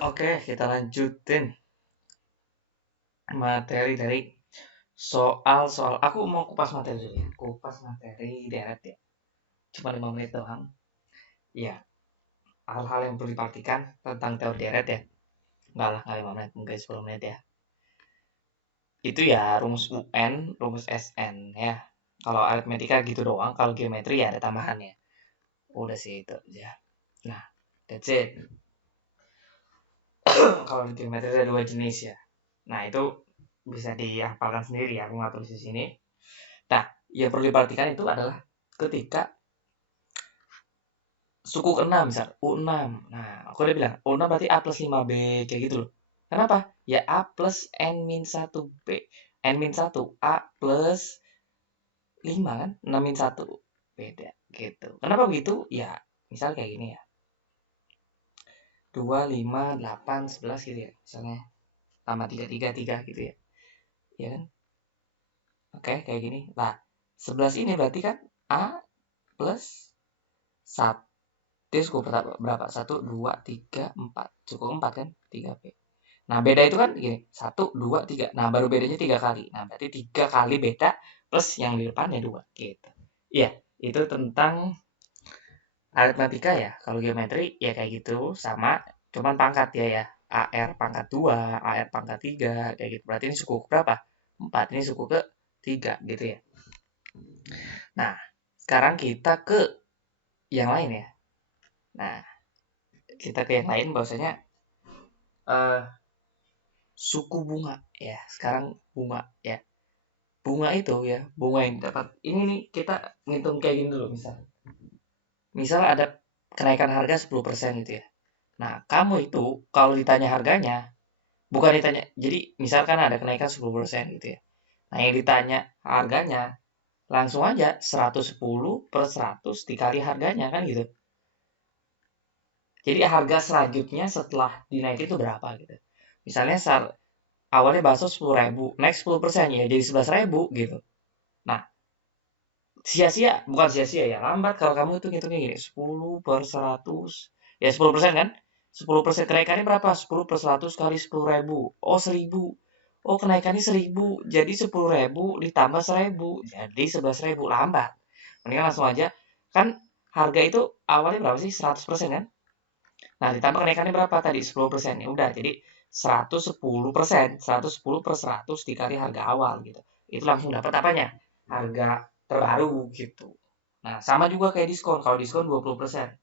Oke, kita lanjutin materi dari soal-soal. Aku mau kupas materi dulu ya. Kupas materi deret ya. Cuma 5 menit doang. Ya, hal-hal yang perlu diperhatikan tentang teori deret ya. Enggak lah, enggak 5 menit, mungkin 10 menit ya. Itu ya rumus UN, rumus SN ya. Kalau aritmetika gitu doang, kalau geometri ya ada tambahannya. Udah sih itu aja. Nah, that's it. Kalau di geometri ada dua jenis ya. Nah, itu bisa dihafalkan sendiri ya. Aku nggak tulis di sini. Nah, yang perlu diperhatikan itu adalah ketika suku ke-6 misal U6. Nah, aku udah bilang U6 berarti A plus 5B kayak gitu loh. Kenapa? Ya A plus N-1B. N-1 A plus 5 kan? 6-1. Beda gitu. Kenapa begitu? Ya, misal kayak gini ya. 2, 5, 8, 11 gitu ya. Misalnya tambah 3, 3, 3 gitu ya. Ya kan? Oke, kayak gini. Nah, 11 ini berarti kan A plus 1. Dia cukup berapa? 1, 2, 3, 4. Cukup 4 kan? 3B. Nah, beda itu kan gini. 1, 2, 3. Nah, baru bedanya 3 kali. Nah, berarti 3 kali beda plus yang di depannya 2. Gitu. Iya, itu tentang aritmatika ya. Kalau geometri ya kayak gitu. Sama. Cuman pangkat ya. AR pangkat 2, AR pangkat 3. Kayak gitu. Berarti ini suku ke berapa? 4. Ini suku ke 3 gitu ya. Nah, sekarang kita ke yang lain ya. Nah, kita ke yang lain bahwasanya eh suku bunga ya. Sekarang bunga ya. Bunga itu ya, bunga yang dapat. Ini nih kita ngitung kayak gini dulu misal. Misal ada kenaikan harga 10% gitu ya. Nah, kamu itu kalau ditanya harganya, bukan ditanya. Jadi, misalkan ada kenaikan 10% gitu ya. Nah, yang ditanya harganya langsung aja 110 per 100 dikali harganya kan gitu. Jadi harga selanjutnya setelah dinaikin itu berapa gitu. Misalnya awalnya bakso 10.000, naik 10% ya jadi 11.000 gitu. Nah, sia-sia, bukan sia-sia ya, lambat kalau kamu itu ngitungnya gini, 10 per 100, ya 10% kan? 10% kenaikannya berapa? 10 per 100 kali 10.000. Oh, 1.000. Oh, kenaikannya 1.000. Jadi 10.000 ditambah 1.000. Jadi 11.000. Lambat. Mendingan langsung aja. Kan harga itu awalnya berapa sih? 100% kan? Nah, ditambah kenaikannya berapa tadi? 10%. Ya udah, jadi 110%. 110 per 100 dikali harga awal gitu. Itu langsung dapat apanya? Harga terbaru gitu. Nah, sama juga kayak diskon. Kalau diskon 20%.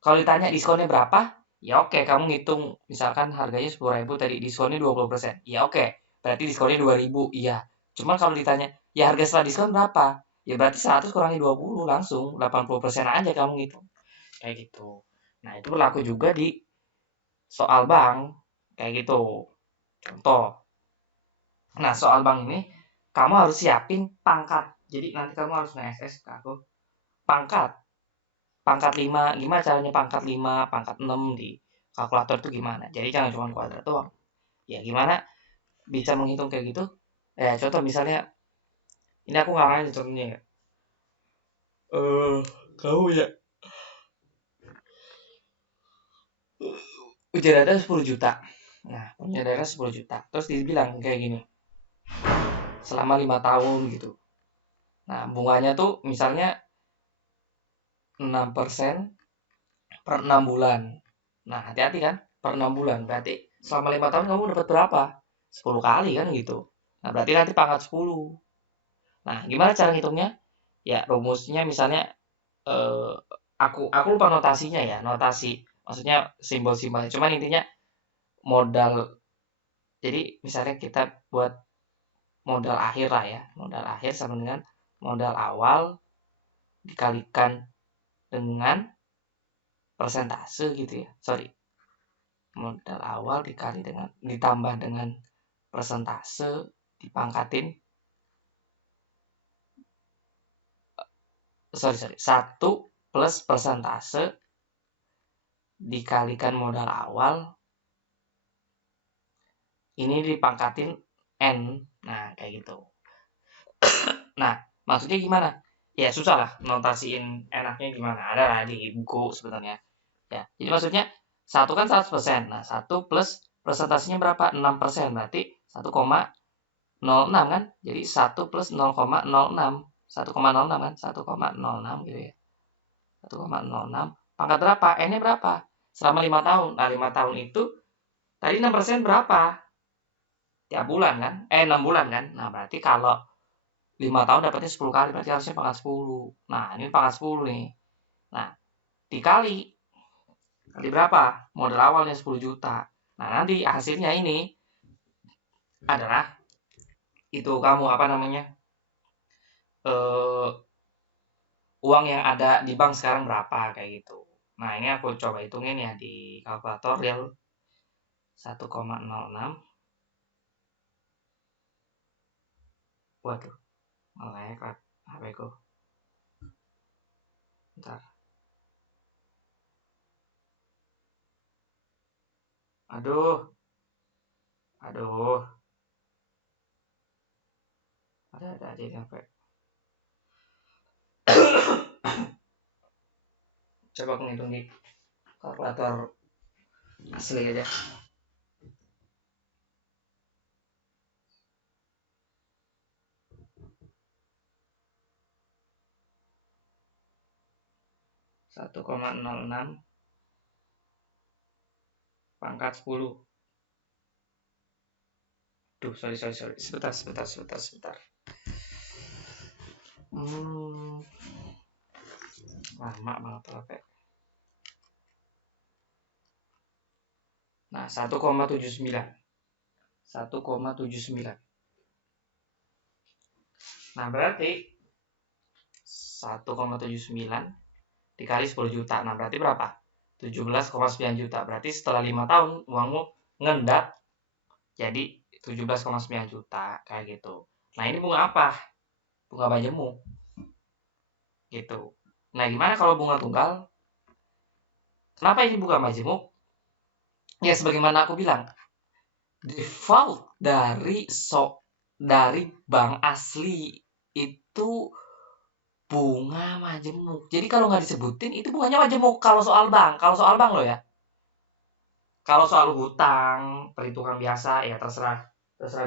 Kalau ditanya diskonnya berapa? Ya oke, kamu ngitung misalkan harganya 10.000 tadi diskonnya 20%. Ya oke, berarti diskonnya 2.000. Iya. Cuma kalau ditanya, ya harga setelah diskon berapa? Ya berarti 100 kurangi 20 langsung 80% aja kamu ngitung. Kayak gitu. Nah, itu berlaku juga di soal bank. Kayak gitu. Contoh. Nah, soal bank ini kamu harus siapin pangkat. Jadi nanti kamu harus nge-SS ke aku. Pangkat. Pangkat 5. Gimana caranya pangkat 5, pangkat 6 di kalkulator itu gimana? Jadi jangan cuma kuadrat doang. Ya gimana bisa menghitung kayak gitu? Contoh misalnya ini aku ngarangin contohnya ya. Kamu ya ujian data 10 juta. Nah, punya dana 10 juta. Terus dibilang kayak gini, selama 5 tahun gitu. Nah, bunganya tuh misalnya 6% per 6 bulan. Nah, hati-hati kan, per 6 bulan. Berarti selama 5 tahun kamu dapat berapa? 10 kali kan gitu. Nah, berarti nanti pangkat 10. Nah, gimana cara ngitungnya? Ya, rumusnya misalnya eh, aku lupa notasinya ya, notasi. Maksudnya simbol-simbolnya. Cuman intinya modal. Jadi misalnya kita buat modal akhir lah ya. Modal akhir sama dengan modal awal dikalikan dengan persentase gitu ya. Sorry, modal awal dikali dengan ditambah dengan persentase dipangkatin sorry 1 plus persentase dikalikan modal awal ini dipangkatin n. Nah, kayak gitu. Nah, maksudnya gimana? Ya susah lah notasiin enaknya gimana, ada lah di buku sebenarnya ya. Jadi maksudnya 1 kan 100%. Nah, 1 plus persentasenya berapa? 6%. Berarti 1,06 kan? Jadi 1 plus 0,06. 1,06 kan? 1,06 gitu ya. 1,06. Pangkat berapa? N-nya berapa? Selama 5 tahun. Nah, 5 tahun itu tadi 6% berapa? Tiap bulan kan? 6 bulan kan? Nah, berarti kalau 5 tahun dapatnya 10 kali, berarti harusnya pangkat 10. Nah, ini pangkat 10 nih. Nah, dikali berapa? Modal awalnya 10 juta. Nah, nanti hasilnya ini adalah itu kamu apa namanya? eh uang yang ada di bank sekarang berapa kayak gitu. Nah, ini aku coba hitungin ya di kalkulator real 1,06. Waduh, malah ya HP ku. Bentar. Aduh, aduh. Ada aja ini HP. Coba aku ngitung di kalkulator asli aja. 1,06 pangkat 10. Duh, sorry. Sebentar. Lama banget HP. Nah, 1,79. 1,79. Nah, berarti 1,79 dikali 10 juta. Nah, berarti berapa? 17,9 juta. Berarti setelah 5 tahun uangmu ngendap jadi 17,9 juta kayak gitu. Nah, ini bunga apa? Bunga majemuk. Gitu. Nah, gimana kalau bunga tunggal? Kenapa ini bunga majemuk? Ya, sebagaimana aku bilang, default dari bank asli itu bunga majemuk. Jadi kalau nggak disebutin itu bunganya majemuk kalau soal bank loh ya. Kalau soal hutang, perhitungan biasa ya terserah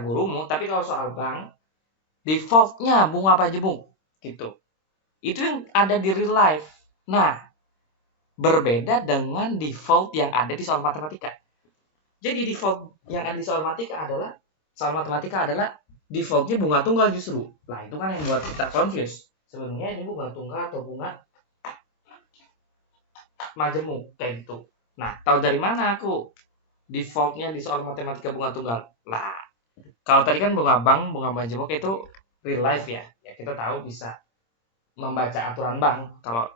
gurumu, tapi kalau soal bank defaultnya bunga majemuk gitu. Itu yang ada di real life. Nah, berbeda dengan default yang ada di soal matematika. Jadi default yang ada di soal matematika adalah defaultnya bunga tunggal justru. Nah, itu kan yang buat kita confuse. Sebenarnya ini bunga tunggal atau bunga majemuk kayak gitu. Nah, tahu dari mana aku defaultnya di soal matematika bunga tunggal? Nah, kalau tadi kan bunga bank, bunga majemuk itu real life ya. Ya kita tahu bisa membaca aturan bank. Kalau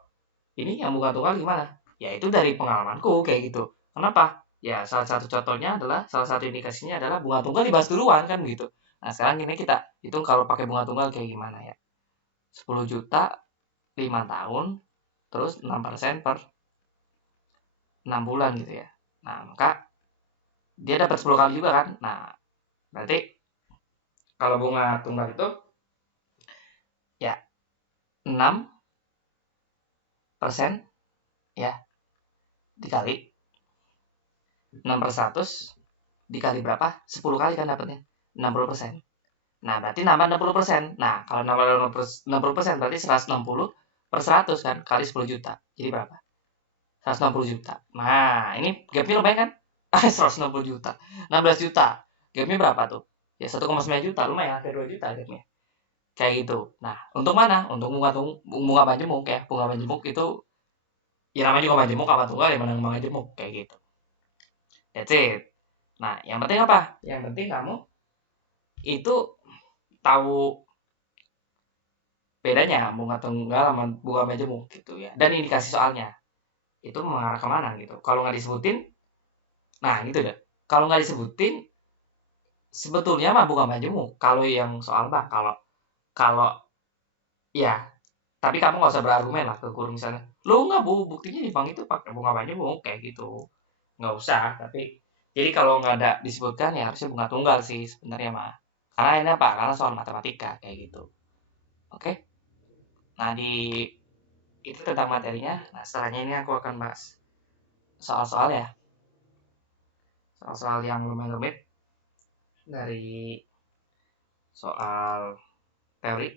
ini yang bunga tunggal gimana? Ya itu dari pengalamanku kayak gitu. Kenapa? Ya salah satu contohnya adalah salah satu indikasinya adalah bunga tunggal dibahas duluan kan begitu. Nah, sekarang ini kita hitung kalau pakai bunga tunggal kayak gimana ya. 10 juta 5 tahun terus 6% per 6 bulan gitu ya. Nah, maka dia dapat 10 kali juga kan. Nah, berarti kalau bunga tunggal itu ya 6% ya dikali 6 per 100 dikali berapa? 10 kali kan dapatnya? 60%. Nah, berarti nambah 60%. Nah, kalau nambah 60% berarti 160 per 100 kan kali 10 juta. Jadi berapa? 160 juta. Nah, ini gapnya lumayan kan? 160 juta. 16 juta. Gapnya berapa tuh? Ya 1,9 juta. Lumayan, hampir 2 juta gapnya. Kayak gitu. Nah, untuk mana? Untuk bunga majemuk ya. Bunga majemuk itu ya namanya juga majemuk apa tunggal ya mana bunga majemuk kayak gitu. That's it. Nah, yang penting apa? Yang penting kamu itu tahu bedanya bunga tunggal sama bunga majemuk gitu ya. Dan indikasi soalnya itu mengarah kemana gitu. Kalau nggak disebutin, nah gitu deh. Kalau nggak disebutin, sebetulnya mah bunga majemuk. Kalau yang soal bank, kalau kalau ya, tapi kamu nggak usah berargumen lah ke guru misalnya. Lo nggak bu, buktinya di bank itu pakai bunga majemuk kayak gitu. Nggak usah. Tapi jadi kalau nggak ada disebutkan ya harusnya bunga tunggal sih sebenarnya mah. Karena ini apa? Karena soal matematika kayak gitu. Oke? Nah di itu tentang materinya. Nah setelahnya ini aku akan bahas soal-soal ya. soal yang lumayan rumit dari soal teori,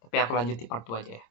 tapi aku lanjut di part 2 aja ya.